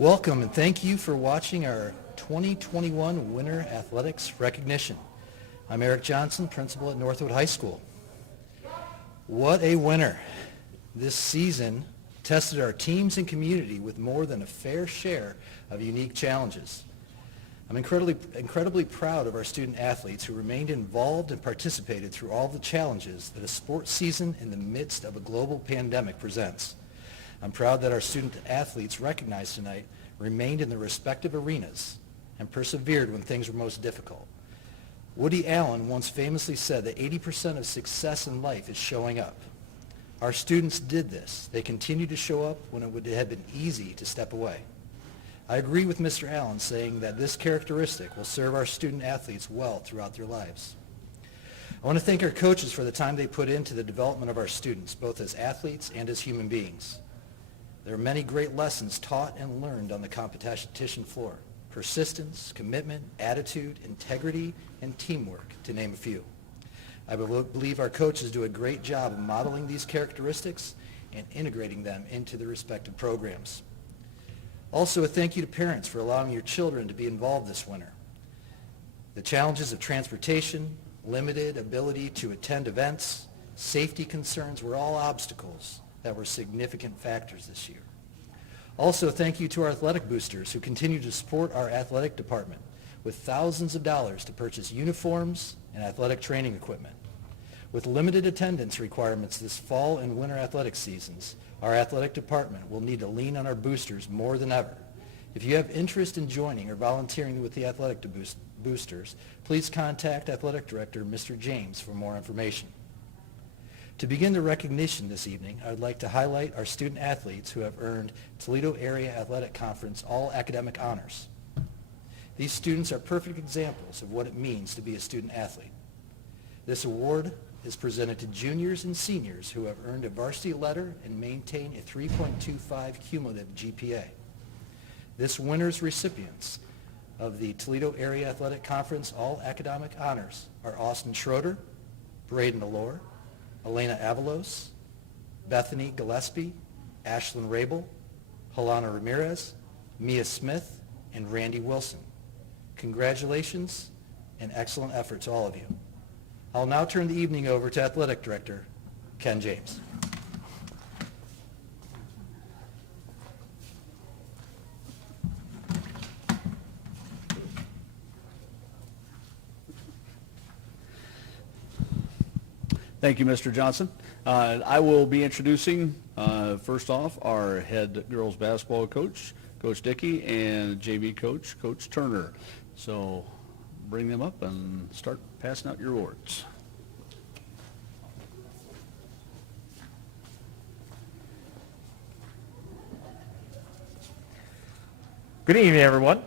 Welcome and thank you for watching our 2021 Winter Athletics Recognition. I'm Eric Johnson, principal at Northwood High School. What a winter. This season tested our teams and community with more than a fair share of unique challenges. I'm incredibly proud of our student athletes who remained involved and participated through all the challenges that a sports season in the midst of a global pandemic presents. I'm proud that our student athletes recognized tonight remained in their respective arenas and persevered when things were most difficult. Woody Allen once famously said that 80% of success in life is showing up. Our students did this. They continued to show up when it would have been easy to step away. I agree with Mr. Allen saying that this characteristic will serve our student athletes well throughout their lives. I want to thank our coaches for the time they put into the development of our students, both as athletes and as human beings. There are many great lessons taught and learned on the competition floor: persistence, commitment, attitude, integrity, and teamwork, to name a few. I believe our coaches do a great job of modeling these characteristics and integrating them into their respective programs. Also, a thank you to parents for allowing your children to be involved this winter. The challenges of transportation, limited ability to attend events, safety concerns were all obstacles that were significant factors this year. Also, thank you to our athletic boosters who continue to support our athletic department with thousands of dollars to purchase uniforms and athletic training equipment. With limited attendance requirements this fall and winter athletic seasons, our athletic department will need to lean on our boosters more than ever. If you have interest in joining or volunteering with the athletic boosters, please contact Athletic Director Mr. James for more information. To begin the recognition this evening, I would like to highlight our student athletes who have earned Toledo Area Athletic Conference All-Academic Honors. These students are perfect examples of what it means to be a student athlete. This award is presented to juniors and seniors who have earned a varsity letter and maintain a 3.25 cumulative GPA. This winter's recipients of the Toledo Area Athletic Conference All-Academic Honors are Austin Schroeder, Braden Allure, Elena Avalos, Bethany Gillespie, Ashlyn Rabel, Helena Ramirez, Mia Smith, and Randy Wilson. Congratulations and excellent effort to all of you. I'll now turn the evening over to Athletic Director Ken James. Thank you, Mr. Johnson. I will be introducing, first off, our head girls basketball coach, Coach Dickey, and JV coach, Coach Turner. So bring them up and start passing out your awards. Good evening, everyone.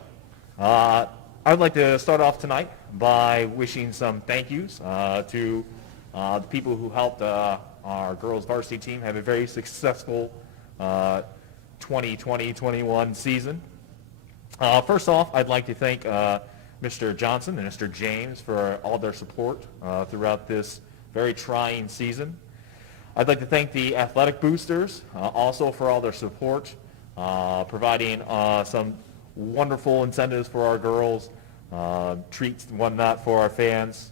I would like to start off tonight by wishing some thank yous to the people who helped our girls varsity team have a very successful 2020-21 season. First off, I'd like to thank Mr. Johnson and Mr. James for all their support throughout this very trying season. I'd like to thank the athletic boosters also for all their support, providing some wonderful incentives for our girls, treats and whatnot for our fans.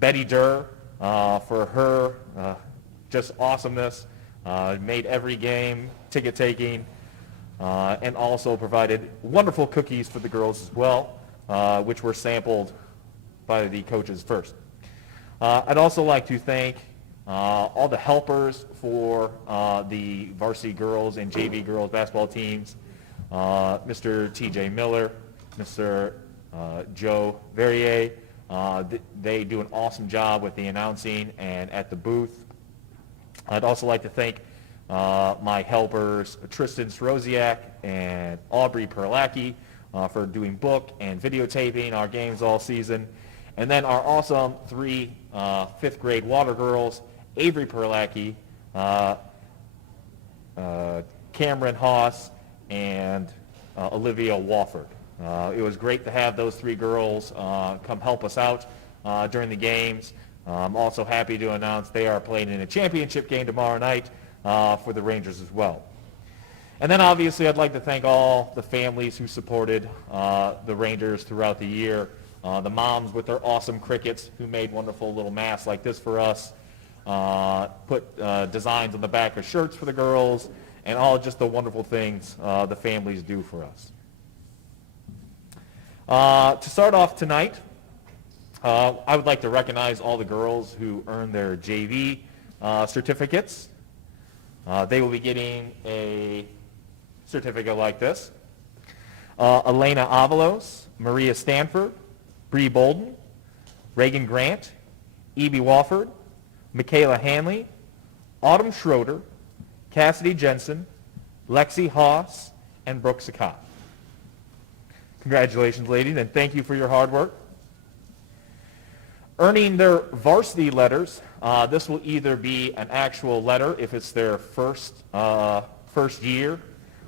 Betty Durr for her just awesomeness, made every game ticket-taking, and also provided wonderful cookies for the girls as well, which were sampled by the coaches first. I'd also like to thank all the helpers for the varsity girls and JV girls basketball teams, Mr. TJ Miller, Mr. Joe Verrier. They do an awesome job with the announcing and at the booth. I'd also like to thank my helpers, Tristan Sroziak and Aubrey Perlacki, for doing book and videotaping our games all season. And then our awesome three fifth grade water girls, Avery Perlacki, Cameron Haas, and Olivia Wofford. It was great to have those three girls come help us out during the games. I'm also happy to announce they are playing in a championship game tomorrow night for the Rangers as well. And then obviously I'd like to thank all the families who supported the Rangers throughout the year. The moms with their awesome crickets who made wonderful little masks like this for us. Put designs on the back of shirts for the girls, and all just the wonderful things the families do for us. To start off tonight, I would like to recognize all the girls who earned their JV certificates. They will be getting a certificate like this. Elena Avalos, Maria Stanford, Bree Bolden, Reagan Grant, Evie Wofford, Michaela Hanley, Autumn Schroeder, Cassidy Jensen, Lexi Haas, and Brooke Sakat. Congratulations, ladies, and thank you for your hard work. Earning their varsity letters, this will either be an actual letter if it's their first year,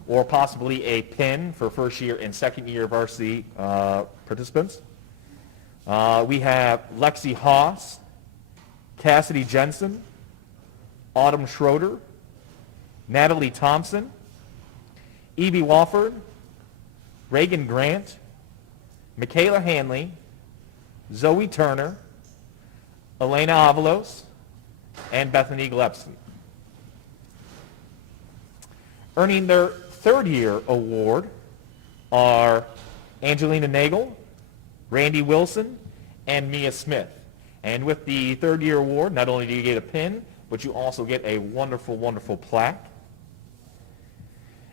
or possibly a pin for first year and second year varsity participants. We have Lexi Haas, Cassidy Jensen, Autumn Schroeder, Natalie Thompson, Evie Wofford, Reagan Grant, Michaela Hanley, Zoe Turner, Elena Avalos, and Bethany Gillespie. Earning their third year award are Angelina Nagel, Randy Wilson, and Mia Smith. And with the third year award, not only do you get a pin, but you also get a wonderful, wonderful plaque.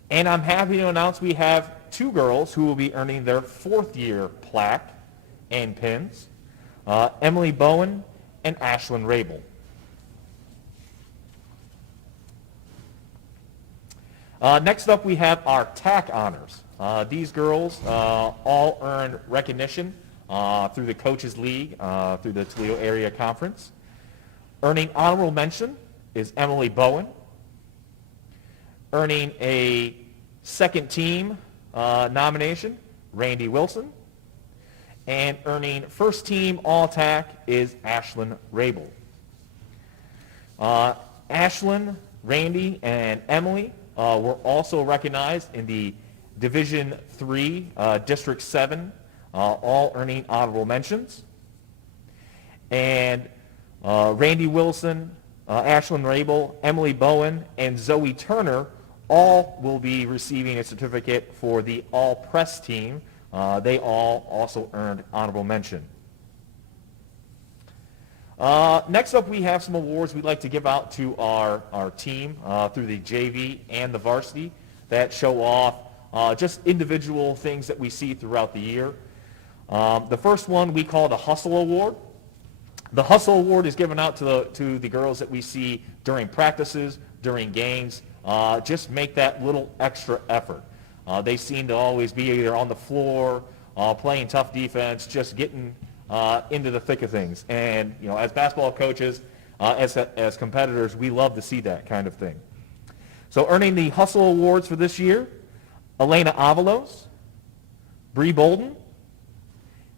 And I'm happy to announce we have two girls who will be earning their fourth year plaque and pins, Emily Bowen and Ashlyn Rabel. Next up, we have our TAC honors. These girls all earned recognition through the Coaches League, through the Toledo Area Conference. Earning honorable mention is Emily Bowen. Earning a second team nomination, Randy Wilson. And earning first team All-TAC is Ashlyn Rabel. Ashlyn, Randy, and Emily were also recognized in the Division III, District 7, all earning honorable mentions. And Randy Wilson, Ashlyn Rabel, Emily Bowen, and Zoe Turner all will be receiving a certificate for the All-Press team. They all also earned honorable mention. Next up, we have some awards we'd like to give out to our team through the JV and the varsity that show off just individual things that we see throughout the year. The first one we call the Hustle Award. The Hustle Award is given out to the girls that we see during practices, during games. Just make that little extra effort. They seem to always be either on the floor, playing tough defense, just getting into the thick of things. And as basketball coaches, as competitors, we love to see that kind of thing. So earning the Hustle Awards for this year, Elena Avalos, Bree Bolden,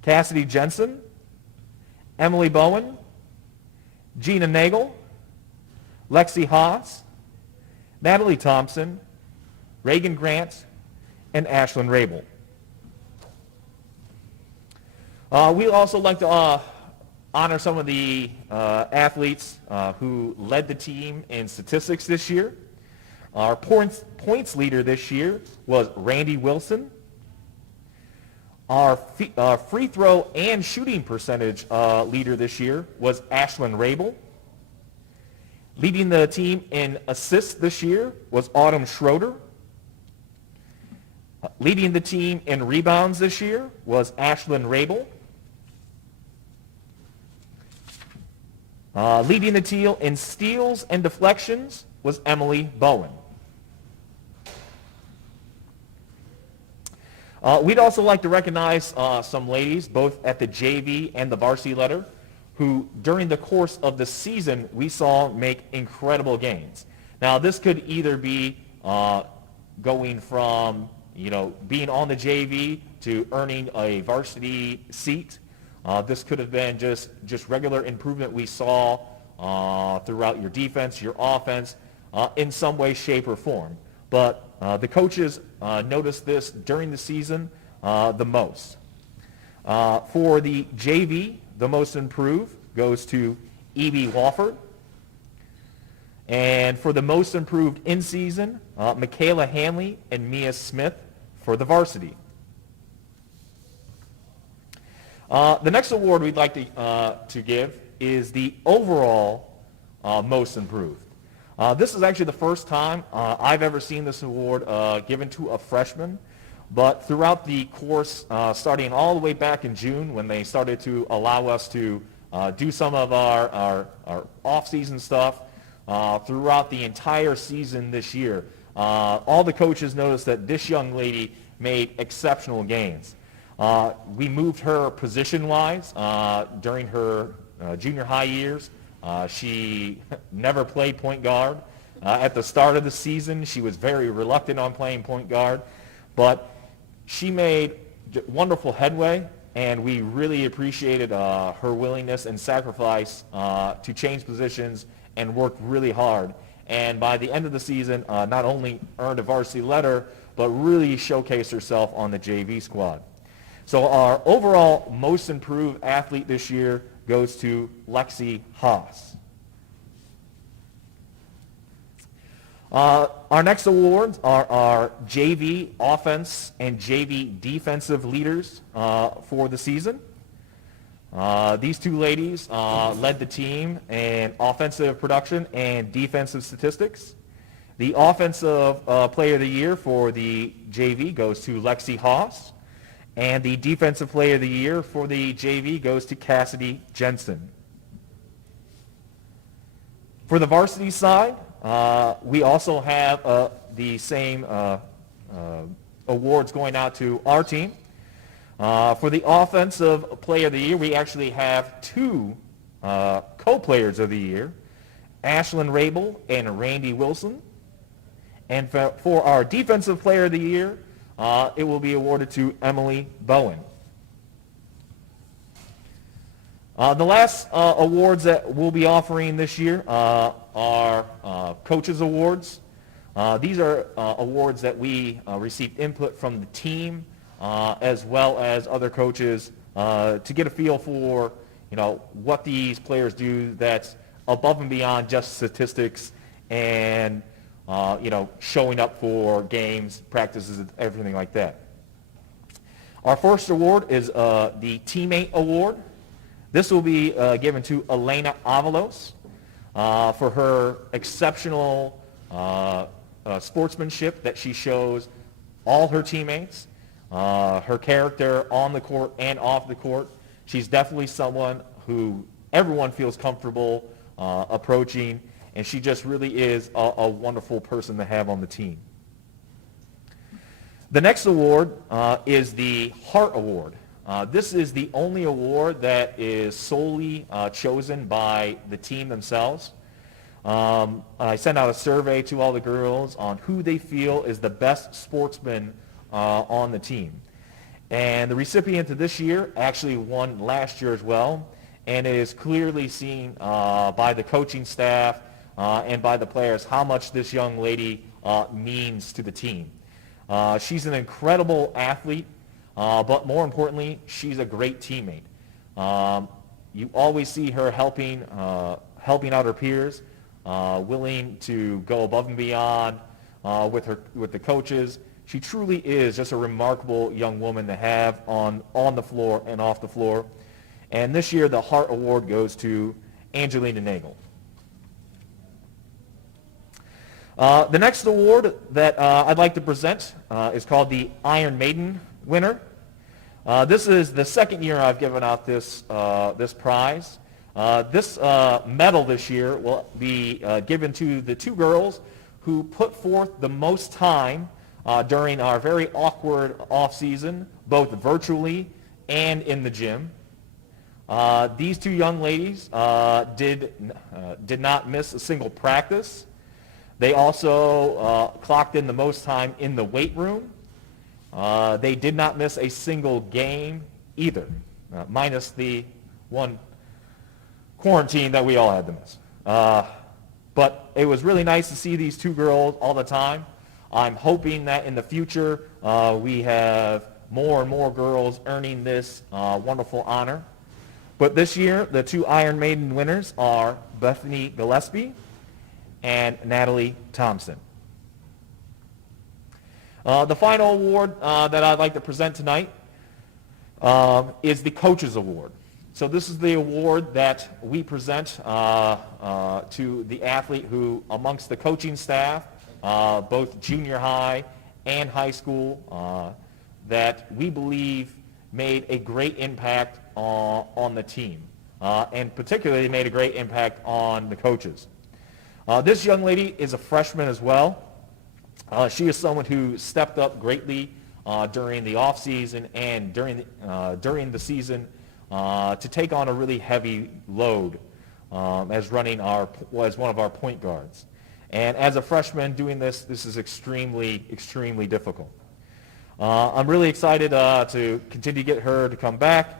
Cassidy Jensen, Emily Bowen, Gina Nagel, Lexi Haas, Natalie Thompson, Reagan Grant, and Ashlyn Rabel. We'd also like to honor some of the athletes who led the team in statistics this year. Our points leader this year was Randy Wilson. Our free throw and shooting percentage leader this year was Ashlyn Rabel. Leading the team in assists this year was Autumn Schroeder. Leading the team in rebounds this year was Ashlyn Rabel. Leading the team in steals and deflections was Emily Bowen. We'd also like to recognize some ladies, both at the JV and the varsity letter, who during the course of the season we saw make incredible gains. Now this could either be going from being on the JV to earning a varsity seat. This could have been just regular improvement we saw throughout your defense, your offense, in some way, shape, or form. but the coaches noticed this during the season the most. For the JV, the most improved goes to E.B. Wofford. And for the most improved in season, Michaela Hanley and Mia Smith for the varsity. The next award we'd like to give is the overall most improved. This is actually the first time I've ever seen this award given to a freshman, but throughout the course, starting all the way back in June when they started to allow us to do some of our off-season stuff, throughout the entire season this year, all the coaches noticed that this young lady made exceptional gains. We moved her position-wise during her junior high years. She never played point guard. At the start of the season, she was very reluctant on playing point guard, but she made wonderful headway, and we really appreciated her willingness and sacrifice to change positions and worked really hard. And by the end of the season, not only earned a varsity letter, but really showcased herself on the JV squad. So our overall most improved athlete this year goes to Lexi Haas. Our next awards are our JV offense and JV defensive leaders for the season. These two ladies led the team in offensive production and defensive statistics. The offensive player of the year for the JV goes to Lexi Haas, and the defensive player of the year for the JV goes to Cassidy Jensen. For the varsity side, we also have the same awards going out to our team. For the offensive player of the year, we actually have two co-players of the year, Ashlyn Rabel and Randy Wilson. And for our defensive player of the year, it will be awarded to Emily Bowen. The last awards that we'll be offering this year are Coaches Awards. These are awards that we received input from the team as well as other coaches to get a feel for, what these players do that's above and beyond just statistics and, showing up for games, practices, everything like that. Our first award is the Teammate Award. This will be given to Elena Avalos for her exceptional sportsmanship that she shows all her teammates, her character on the court and off the court. She's definitely someone who everyone feels comfortable approaching, and she just really is a wonderful person to have on the team. The next award is the Heart Award. This is the only award that is solely chosen by the team themselves. I sent out a survey to all the girls on who they feel is the best sportsman on the team. And the recipient of this year actually won last year as well, and it is clearly seen by the coaching staff and by the players how much this young lady means to the team. She's an incredible athlete. But more importantly, she's a great teammate. You always see her helping out her peers, willing to go above and beyond with the coaches. She truly is just a remarkable young woman to have on the floor and off the floor. And this year, the Heart Award goes to Angelina Nagel. The next award that I'd like to present is called the Iron Maiden winner. This is the second year I've given out this prize. This medal this year will be given to the two girls who put forth the most time during our very awkward off-season, both virtually and in the gym. These two young ladies did not miss a single practice. They also clocked in the most time in the weight room. They did not miss a single game either, minus the one quarantine that we all had to miss. But it was really nice to see these two girls all the time. I'm hoping that in the future we have more and more girls earning this wonderful honor. But this year, the two Iron Maiden winners are Bethany Gillespie and Natalie Thompson. The final award that I'd like to present tonight is the Coaches Award. So this is the award that we present to the athlete who, amongst the coaching staff, both junior high and high school, that we believe made a great impact on the team, and particularly made a great impact on the coaches. This young lady is a freshman as well. She is someone who stepped up greatly during the off season and during the season to take on a really heavy load as one of our point guards. And as a freshman doing this is extremely, extremely difficult. I'm really excited to continue to get her to come back.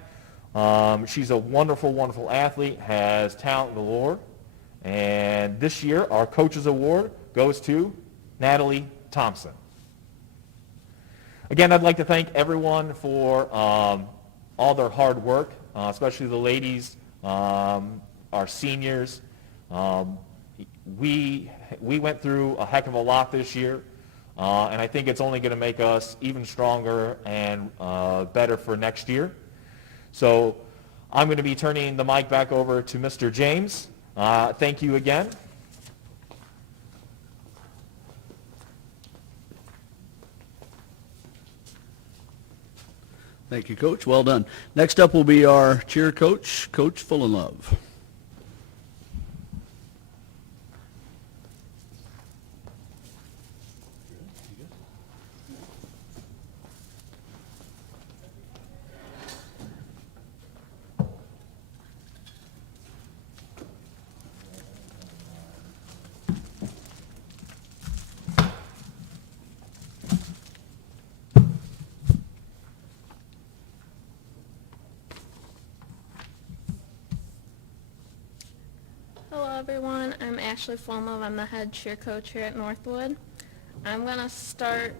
She's a wonderful, wonderful athlete, has talent galore. And this year, our Coaches Award goes to Natalie Thompson. Again, I'd like to thank everyone for all their hard work, especially the ladies, our seniors. We went through a heck of a lot this year, and I think it's only going to make us even stronger and better for next year. So I'm going to be turning the mic back over to Mr. James. Thank you again. Thank you, Coach. Well done. Next up will be our cheer coach, Coach Fullenlove. Hello everyone, I'm Ashley Fullenlove. I'm the head cheer coach here at Northwood. I'm going to start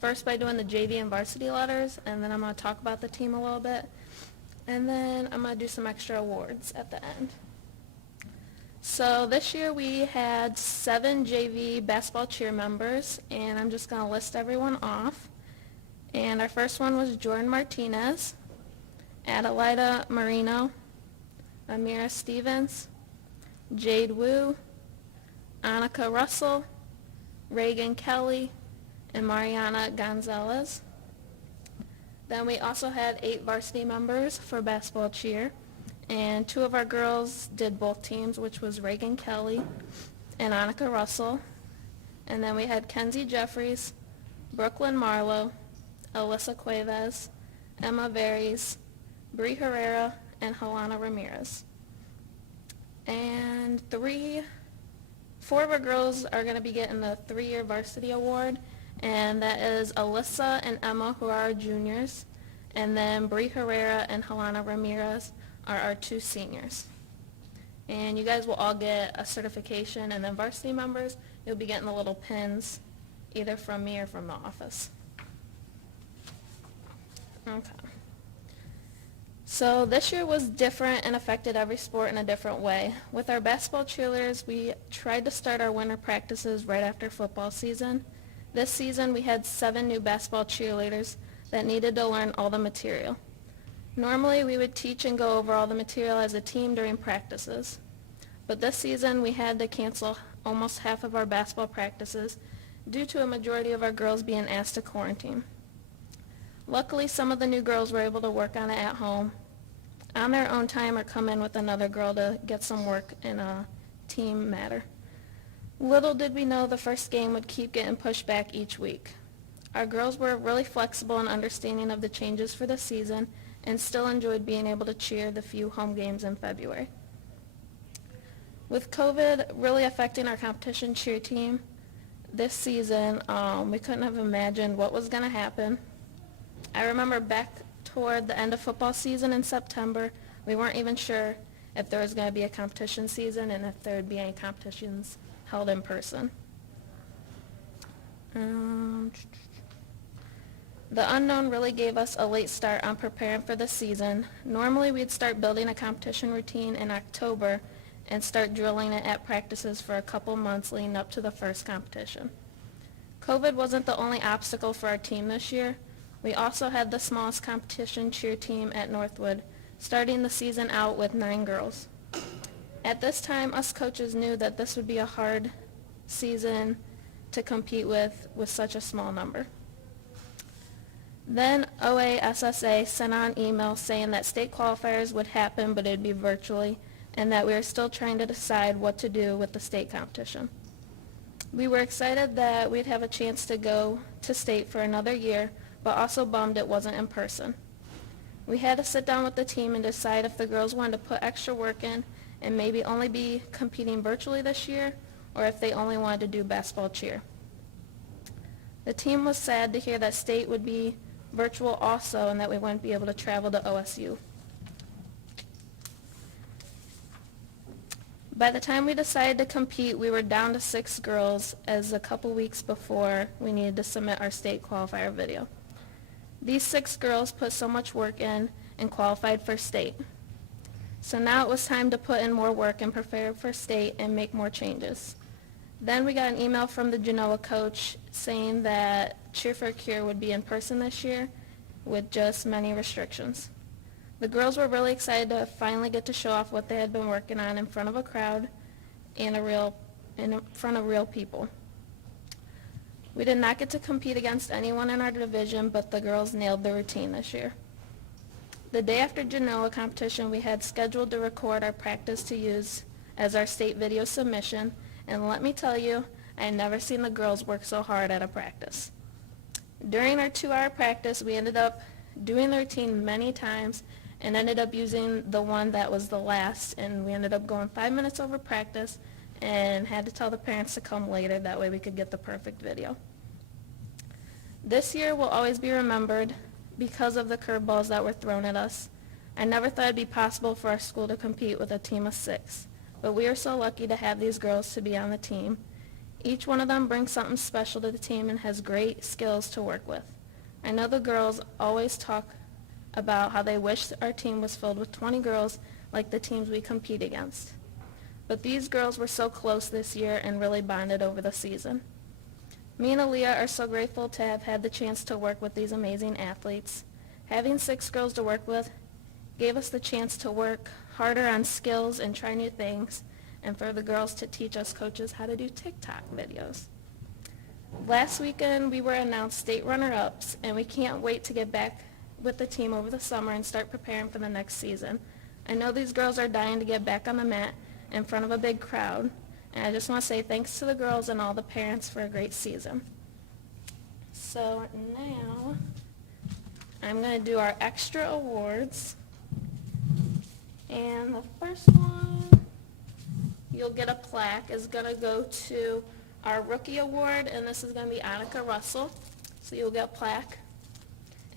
first by doing the JV and varsity letters, and then I'm going to talk about the team a little bit, and then I'm going to do some extra awards at the end. So this year we had 7 JV basketball cheer members, and I'm just going to list everyone off. And our first one was Jordan Martinez, Adelaida Marino, Amira Stevens, Jade Wu, Annika Russell, Reagan Kelly, and Mariana Gonzalez. Then we also had 8 varsity members for basketball cheer, and 2 of our girls did both teams, which was Reagan Kelly and Annika Russell. And then we had Kenzie Jeffries, Brooklyn Marlowe, Alyssa Cuevas, Emma Varies, Bree Herrera, and Helena Ramirez. And 4 of our girls are going to be getting the 3-year varsity award, and that is Alyssa and Emma, who are our juniors, and then Bree Herrera and Helena Ramirez are our 2 seniors. And you guys will all get a certification, and then varsity members, you'll be getting the little pins either from me or from the office. Okay. So this year was different and affected every sport in a different way. With our basketball cheerleaders, we tried to start our winter practices right after football season. This season, we had 7 new basketball cheerleaders that needed to learn all the material. Normally, we would teach and go over all the material as a team during practices. But this season, we had to cancel almost half of our basketball practices due to a majority of our girls being asked to quarantine. Luckily, some of the new girls were able to work on it at home on their own time or come in with another girl to get some work in a team matter. Little did we know the first game would keep getting pushed back each week. Our girls were really flexible and understanding of the changes for the season and still enjoyed being able to cheer the few home games in February. With COVID really affecting our competition cheer team this season, we couldn't have imagined what was going to happen. I remember back toward the end of football season in September, we weren't even sure if there was going to be a competition season and if there would be any competitions held in person. The unknown really gave us a late start on preparing for the season. Normally we'd start building a competition routine in October and start drilling it at practices for a couple months leading up to the first competition. COVID wasn't the only obstacle for our team this year. We also had the smallest competition cheer team at Northwood, starting the season out with 9 girls. At this time, us coaches knew that this would be a hard season to compete with such a small number. Then OASSA sent out an email saying that state qualifiers would happen, but it would be virtually, and that we are still trying to decide what to do with the state competition. We were excited that we'd have a chance to go to state for another year, but also bummed it wasn't in person. We had to sit down with the team and decide if the girls wanted to put extra work in and maybe only be competing virtually this year, or if they only wanted to do basketball cheer. The team was sad to hear that state would be virtual also and that we wouldn't be able to travel to OSU. By the time we decided to compete, we were down to 6 girls as a couple weeks before we needed to submit our state qualifier video. These 6 girls put so much work in and qualified for state. So now it was time to put in more work and prepare for state and make more changes. Then we got an email from the Genoa coach saying that Cheer for a Cure would be in person this year with just many restrictions. The girls were really excited to finally get to show off what they had been working on in front of a crowd and in front of real people. We did not get to compete against anyone in our division, but the girls nailed the routine this year. The day after Genoa competition, we had scheduled to record our practice to use as our state video submission, and let me tell you, I had never seen the girls work so hard at a practice. During our 2-hour practice, we ended up doing the routine many times and ended up using the one that was the last, and we ended up going 5 minutes over practice and had to tell the parents to come later, that way we could get the perfect video. This year will always be remembered because of the curveballs that were thrown at us. I never thought it'd be possible for our school to compete with a team of 6, but we are so lucky to have these girls to be on the team. Each one of them brings something special to the team and has great skills to work with. I know the girls always talk about how they wish our team was filled with 20 girls like the teams we compete against. But these girls were so close this year and really bonded over the season. Me and Aaliyah are so grateful to have had the chance to work with these amazing athletes. Having 6 girls to work with gave us the chance to work harder on skills and try new things, and for the girls to teach us coaches how to do TikTok videos. Last weekend we were announced state runner-ups, and we can't wait to get back with the team over the summer and start preparing for the next season. I know these girls are dying to get back on the mat in front of a big crowd, and I just want to say thanks to the girls and all the parents for a great season. So now I'm going to do our extra awards, and the first one you'll get a plaque is going to go to our rookie award, and this is going to be Annika Russell, so you'll get a plaque.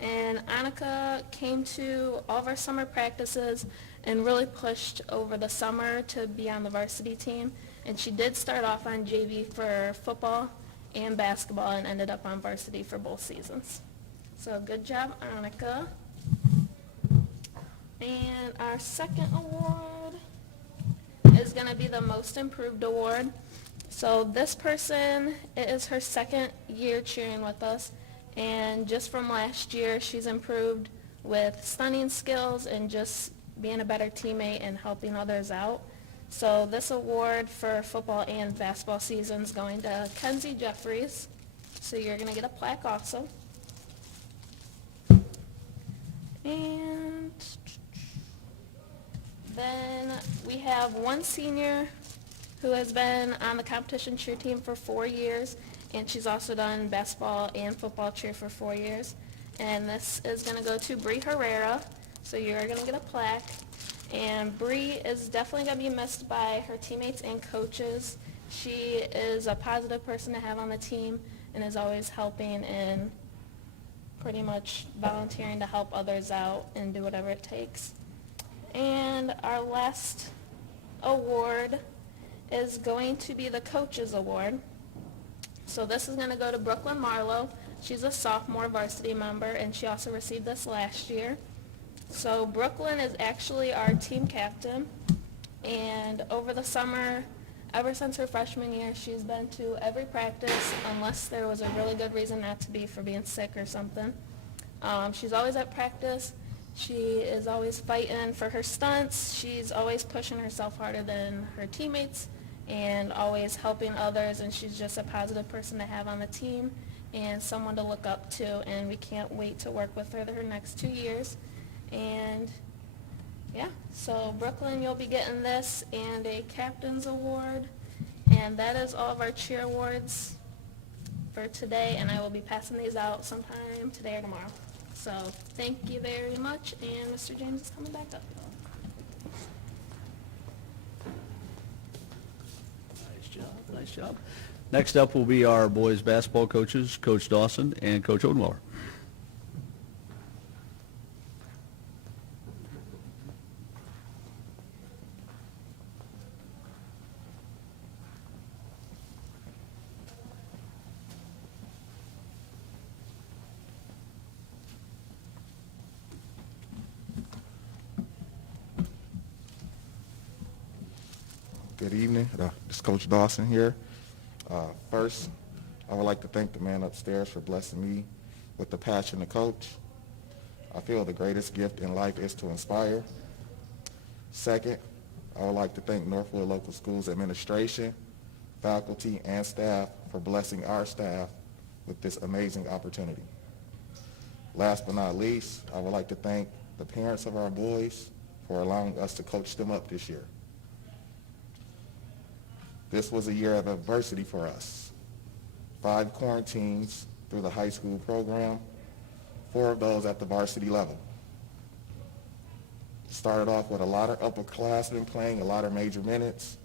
And Annika came to all of our summer practices and really pushed over the summer to be on the varsity team. And she did start off on JV for football and basketball and ended up on varsity for both seasons. So good job, Annika. And our second award is going to be the Most Improved Award. So this person, it is her second year cheering with us. And just from last year, she's improved with stunning skills and just being a better teammate and helping others out. So this award for football and basketball season is going to Kenzie Jeffries. So you're going to get a plaque also. And then we have one senior who has been on the competition cheer team for 4 years. And she's also done basketball and football cheer for 4 years. And this is going to go to Bree Herrera. So you're going to get a plaque. And Bree is definitely going to be missed by her teammates and coaches. She is a positive person to have on the team and is always helping and pretty much volunteering to help others out and do whatever it takes. And our last award is going to be the Coaches Award. So this is going to go to Brooklyn Marlowe. She's a sophomore varsity member, and she also received this last year. So Brooklyn is actually our team captain, and over the summer, ever since her freshman year, she's been to every practice unless there was a really good reason not to be, for being sick or something. She's always at practice. She is always fighting for her stunts. She's always pushing herself harder than her teammates and always helping others, and she's just a positive person to have on the team and someone to look up to, and we can't wait to work with her next 2 years. And yeah, so Brooklyn, you'll be getting this and a captain's award, and that is all of our cheer awards for today, and I will be passing these out sometime today or tomorrow. So thank you very much, and Mr. James is coming back up. Nice job. Next up will be our boys basketball coaches, Coach Dawson and Coach Odenweiler. Good evening. This is Coach Dawson here. First, I would like to thank the man upstairs for blessing me with the passion to coach. I feel the greatest gift in life is to inspire. Second, I would like to thank Northwood Local Schools Administration, faculty, and staff for blessing our staff with this amazing opportunity. Last but not least, I would like to thank the parents of our boys for allowing us to coach them up this year. This was a year of adversity for us. 5 quarantines through the high school program, 4 of those at the varsity level. Started off with a lot of upperclassmen playing a lot of major minutes,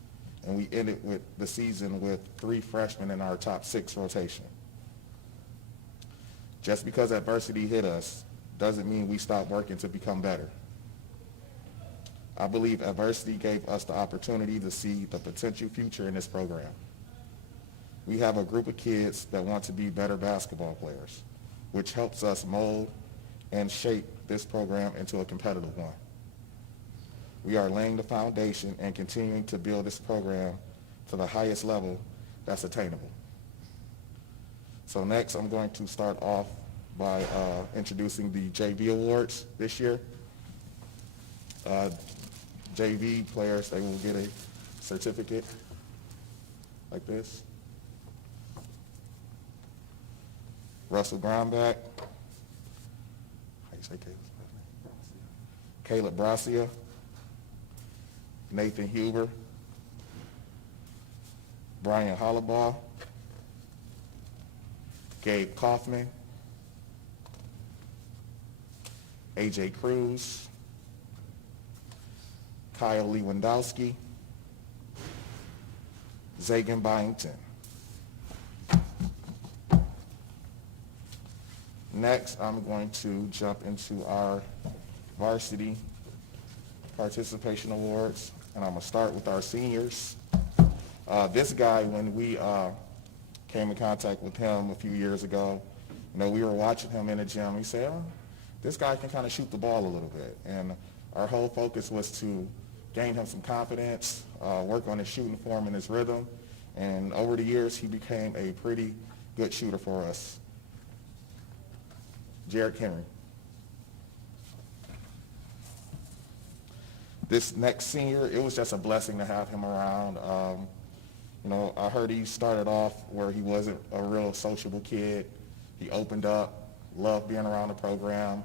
and we ended with the season with 3 freshmen in our top 6 rotation. Just because adversity hit us doesn't mean we stop working to become better. I believe adversity gave us the opportunity to see the potential future in this program. We have a group of kids that want to be better basketball players, which helps us mold and shape this program into a competitive one. We are laying the foundation and continuing to build this program to the highest level that's attainable. So next, I'm going to start off by introducing the JV Awards this year. JV players, they will get a certificate like this. Russell Brownback. How you say Caleb Brasia. Nathan Huber. Brian Hollabaugh. Gabe Kaufman. AJ Cruz. Kyle Lewandowski, Zagan Byington. Next, I'm going to jump into our varsity participation awards, and I'm going to start with our seniors. This guy, when we came in contact with him a few years ago, we were watching him in the gym. He said, this guy can kind of shoot the ball a little bit. And our whole focus was to gain him some confidence, work on his shooting form and his rhythm, and over the years he became a pretty good shooter for us. Jarek Henry. This next senior, it was just a blessing to have him around. I heard he started off where he wasn't a real sociable kid. He opened up, loved being around the program.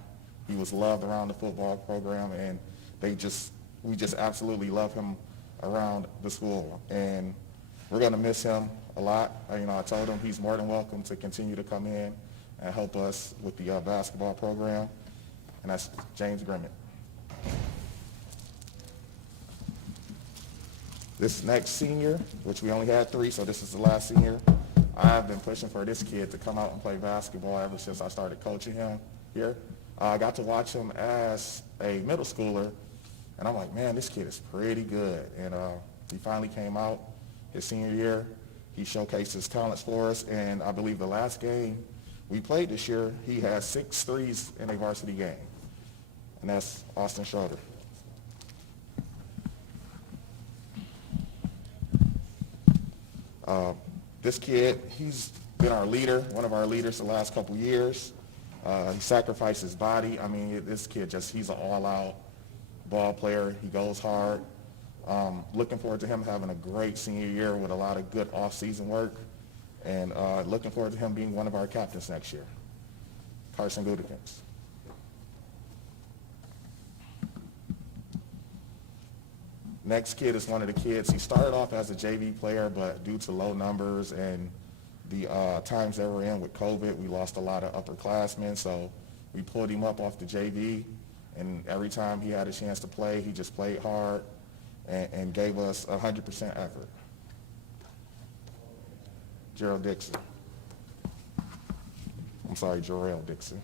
He was loved around the football program, and we just absolutely love him around the school. And we're going to miss him a lot. I told him he's more than welcome to continue to come in and help us with the basketball program. And that's James Grimmett. This next senior, which we only had 3, so this is the last senior, I have been pushing for this kid to come out and play basketball ever since I started coaching him here. I got to watch him as a middle schooler, and I'm like, man, this kid is pretty good. And he finally came out his senior year, He showcased his talents for us, and I believe the last game we played this year, he had 6 threes in a varsity game, and that's Austin Schroeder. This kid, he's been our leader, one of our leaders the last couple years. He sacrificed his body. I mean, this kid he's an all-out ball player. He goes hard. Looking forward to him having a great senior year with a lot of good off-season work, and looking forward to him being one of our captains next year. Carson Gudikins. Next kid is one of the kids. He started off as a JV player, but due to low numbers and the times that we're in with COVID, we lost a lot of upperclassmen, so we pulled him up off the JV, and every time he had a chance to play, he just played hard and gave us 100% effort. Jarrell Dixon. I'm sorry, Jarrell Dixon.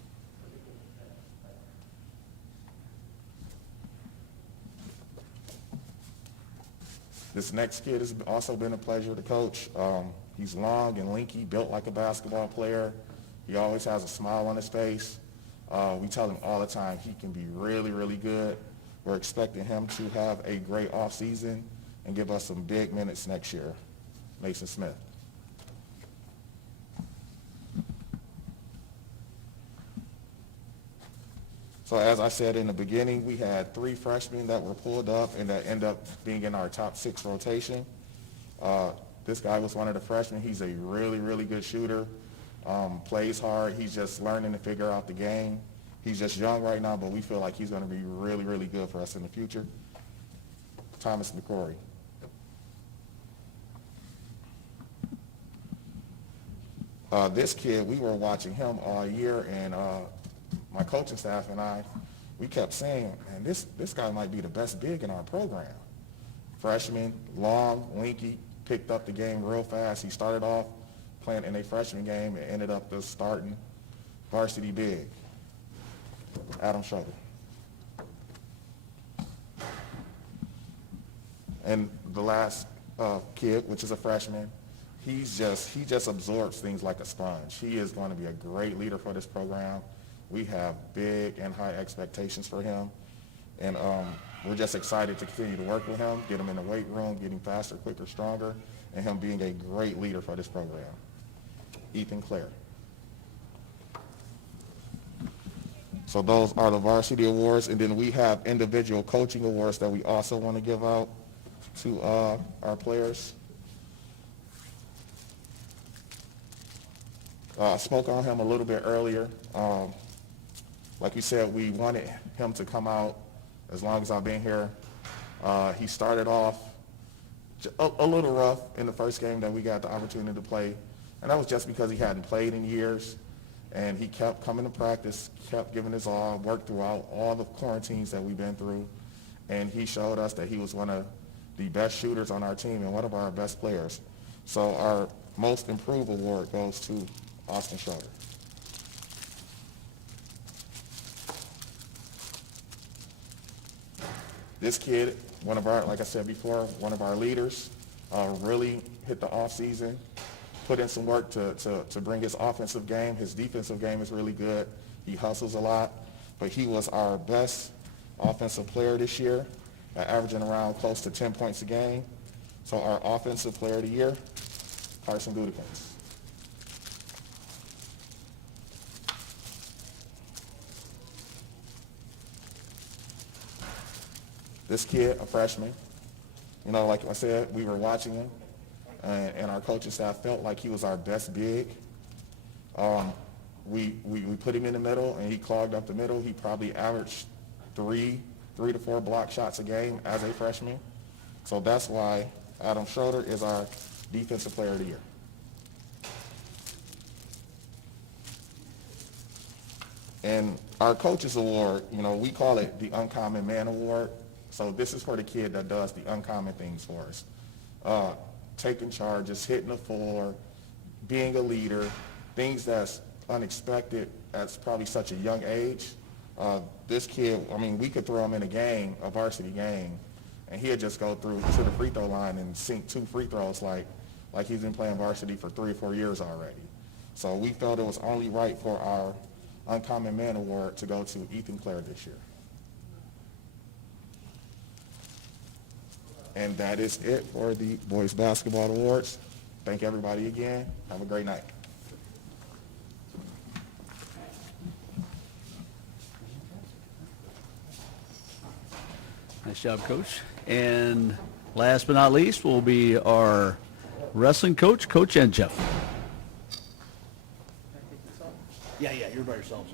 This next kid has also been a pleasure to coach. He's long and lanky, built like a basketball player. He always has a smile on his face. We tell him all the time he can be really, really good. We're expecting him to have a great offseason and give us some big minutes next year. Mason Smith. So as I said in the beginning, we had 3 freshmen that were pulled up and that end up being in our top 6 rotation. This guy was one of the freshmen. He's a really, really good shooter, plays hard. He's just learning to figure out the game. He's just young right now, but we feel like he's going to be really, really good for us in the future. Thomas McCrory. This kid, we were watching him all year, and my coaching staff and I, we kept saying, man, this guy might be the best big in our program. Freshman, long, lanky, picked up the game real fast. He started off playing in a freshman game and ended up the starting varsity big. Adam Schroeder. And the last kid, which is a freshman, he just absorbs things like a sponge. He is going to be a great leader for this program. We have big and high expectations for him, and we're just excited to continue to work with him, get him in the weight room, getting faster, quicker, stronger, and him being a great leader for this program. Ethan Clare. So those are the varsity awards, and then we have individual coaching awards that we also want to give out to our players. I spoke on him a little bit earlier. Like we said, we wanted him to come out as long as I've been here. He started off a little rough in the first game that we got the opportunity to play, and that was just because he hadn't played in years, and he kept coming to practice, kept giving his all, worked throughout all the quarantines that we've been through, and he showed us that he was one of the best shooters on our team and one of our best players. So our most improved award goes to Austin Schroeder. This kid, one of our, like I said before, one of our leaders, really hit the off season, put in some work to bring his offensive game. His defensive game is really good. He hustles a lot, but he was our best offensive player this year, averaging around close to 10 points a game. So our offensive player of the year, Carson Gudikins. This kid, a freshman, like I said, we were watching him, and our coaching staff felt like he was our best big. We put him in the middle, and he clogged up the middle. He probably averaged three to four block shots a game as a freshman. So that's why Adam Schroeder is our defensive player of the year. And our coaches award, we call it the Uncommon Man Award. So this is for the kid that does the uncommon things for us. Taking charges, hitting the floor, being a leader, things that's unexpected at probably such a young age. This kid, we could throw him in a varsity game, and he'd just go through to the free throw line and sink 2 free throws like like he's been playing varsity for 3 or 4 years already. So we felt it was only right for our Uncommon Man Award to go to Ethan Clare this year. And that is it for the Boys Basketball Awards. Thank everybody again. Have a great night. Nice job, Coach. And last but not least will be our wrestling coach, Coach Encheff. Yeah, you're by yourself.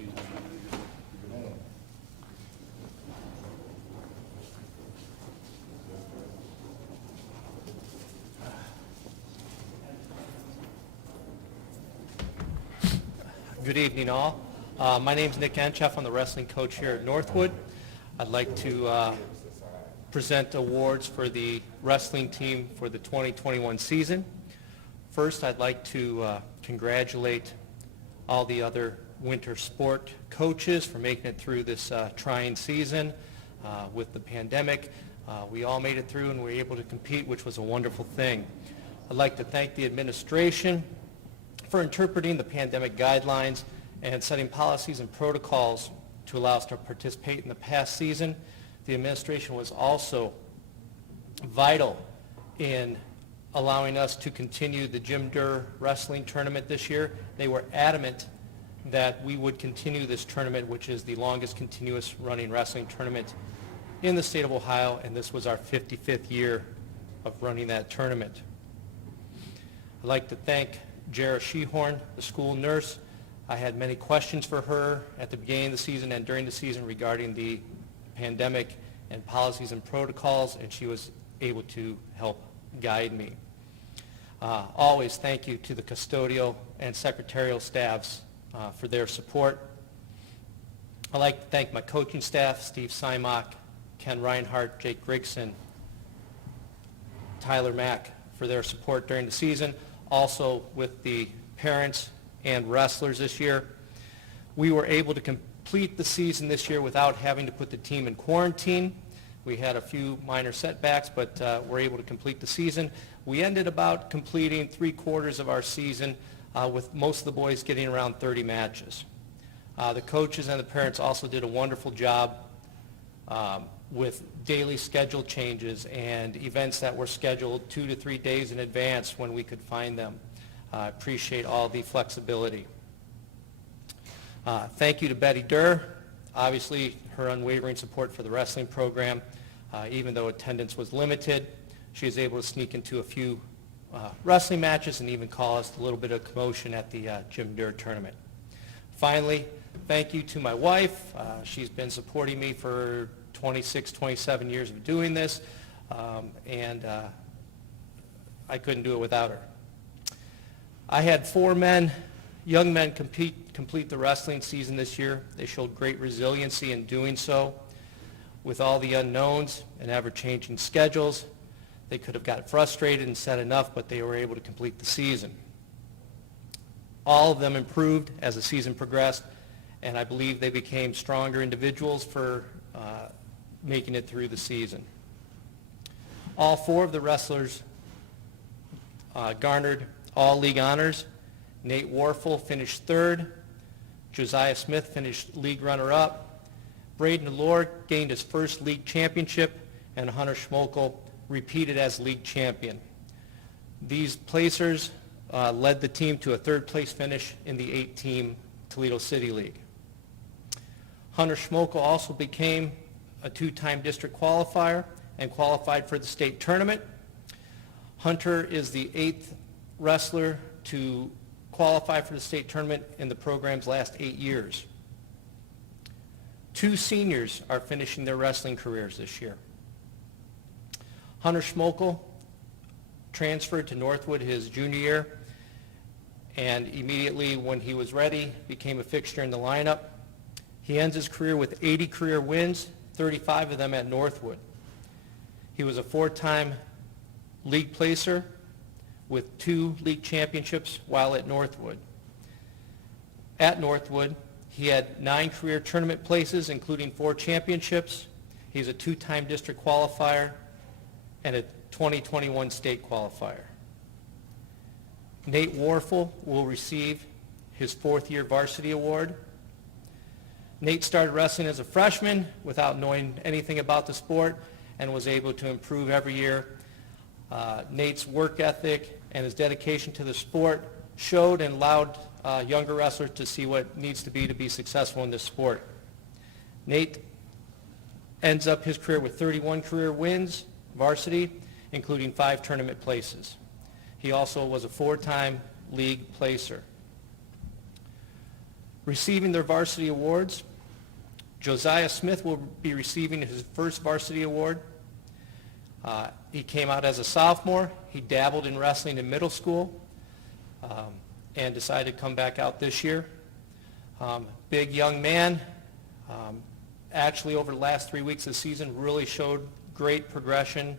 Good evening, all. My name's Nick Encheff. I'm the wrestling coach here at Northwood. I'd like to present awards for the wrestling team for the 2021 season. First, I'd like to congratulate all the other winter sport coaches for making it through this trying season with the pandemic. We all made it through and were able to compete, which was a wonderful thing. I'd like to thank the administration for interpreting the pandemic guidelines and setting policies and protocols to allow us to participate in the past season. The administration was also vital in allowing us to continue the Jim Durr wrestling tournament this year. They were adamant that we would continue this tournament, which is the longest continuous running wrestling tournament in the state of Ohio, and this was our 55th year of running that tournament. I'd like to thank Jara Shehorn, the school nurse. I had many questions for her at the beginning of the season and during the season regarding the pandemic and policies and protocols, and she was able to help guide me. Always thank you to the custodial and secretarial staffs for their support. I'd like to thank my coaching staff, Steve Simak, Ken Reinhardt, Jake Grigson, Tyler Mack, for their support during the season. Also with the parents and wrestlers this year. We were able to complete the season this year without having to put the team in quarantine. We had a few minor setbacks, but we're able to complete the season. We ended about completing 3/4 of our season with most of the boys getting around 30 matches. The coaches and the parents also did a wonderful job with daily schedule changes and events that were scheduled 2 to 3 days in advance when we could find them. I appreciate all the flexibility. Thank you to Betty Durr. Obviously, her unwavering support for the wrestling program. Even though attendance was limited, she was able to sneak into a few wrestling matches and even cause a little bit of commotion at the Jim Durr tournament. Finally, thank you to my wife. She's been supporting me for 26, 27 years of doing this, and I couldn't do it without her. I had 4 young men complete the wrestling season this year. They showed great resiliency in doing so. With all the unknowns and ever-changing schedules, they could have got frustrated and said enough, but they were able to complete the season. All of them improved as the season progressed, and I believe they became stronger individuals for making it through the season. All 4 of the wrestlers garnered all league honors. Nate Warfel finished 3rd. Josiah Smith finished league runner-up. Braden Lord gained his first league championship, and Hunter Schmokel repeated as league champion. These placers led the team to a 3rd place finish in the 8-team Toledo City League. Hunter Schmokel also became a 2-time district qualifier and qualified for the state tournament. Hunter is the 8th wrestler to qualify for the state tournament in the program's last 8 years. 2 seniors are finishing their wrestling careers this year. Hunter Schmokel transferred to Northwood his junior year, and immediately when he was ready, became a fixture in the lineup. He ends his career with 80 career wins, 35 of them at Northwood. He was a 4-time league placer with 2 league championships while at Northwood. At Northwood, he had 9 career tournament places, including 4 championships. He's a 2-time district qualifier and a 2021 state qualifier. Nate Warfel will receive his 4th-year varsity award. Nate started wrestling as a freshman without knowing anything about the sport and was able to improve every year. Nate's work ethic and his dedication to the sport showed and allowed younger wrestlers to see what needs to be successful in this sport. Nate ends up his career with 31 career wins, varsity, including 5 tournament places. He also was a 4-time league placer. Receiving their varsity awards, Josiah Smith will be receiving his first varsity award. He came out as a sophomore. He dabbled in wrestling in middle school and decided to come back out this year. Big young man. Actually, over the last 3 weeks of the season, really showed great progression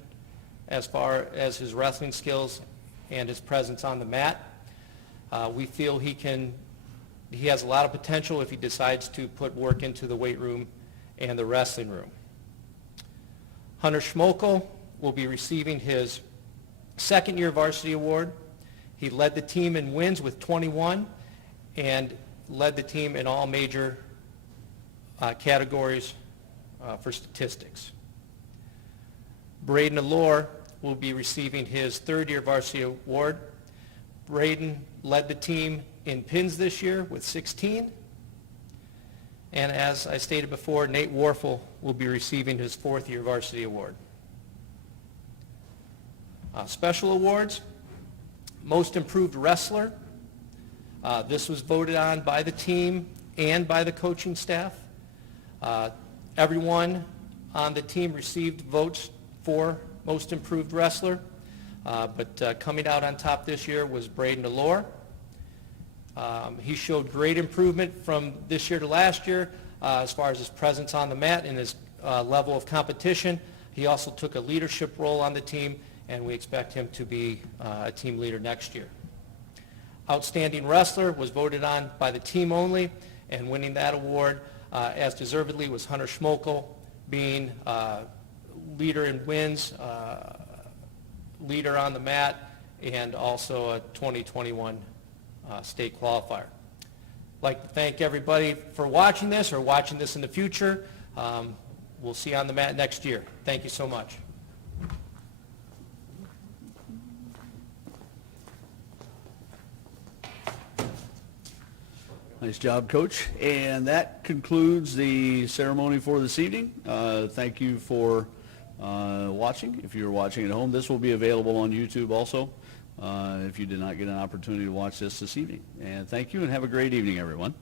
as far as his wrestling skills and his presence on the mat. We feel he has a lot of potential if he decides to put work into the weight room and the wrestling room. Hunter Schmokel will be receiving his 2nd-year varsity award. He led the team in wins with 21 and led the team in all major categories for statistics. Braden Allure will be receiving his 3rd-year varsity award. Braden led the team in pins this year with 16. And as I stated before, Nate Warfel will be receiving his 4th-year varsity award. Special awards, Most Improved Wrestler. This was voted on by the team and by the coaching staff. Everyone on the team received votes for Most Improved Wrestler, but coming out on top this year was Braden Allure. He showed great improvement from this year to last year as far as his presence on the mat and his level of competition. He also took a leadership role on the team, and we expect him to be a team leader next year. Outstanding Wrestler was voted on by the team only, and winning that award as deservedly was Hunter Schmokel, being leader in wins, leader on the mat, and also a 2021 state qualifier. I'd like to thank everybody for watching this or watching this in the future. We'll see you on the mat next year. Thank you so much. Nice job, Coach. And that concludes the ceremony for this evening. Thank you for watching. If you're watching at home, this will be available on YouTube also if you did not get an opportunity to watch this evening. And thank you, and have a great evening, everyone.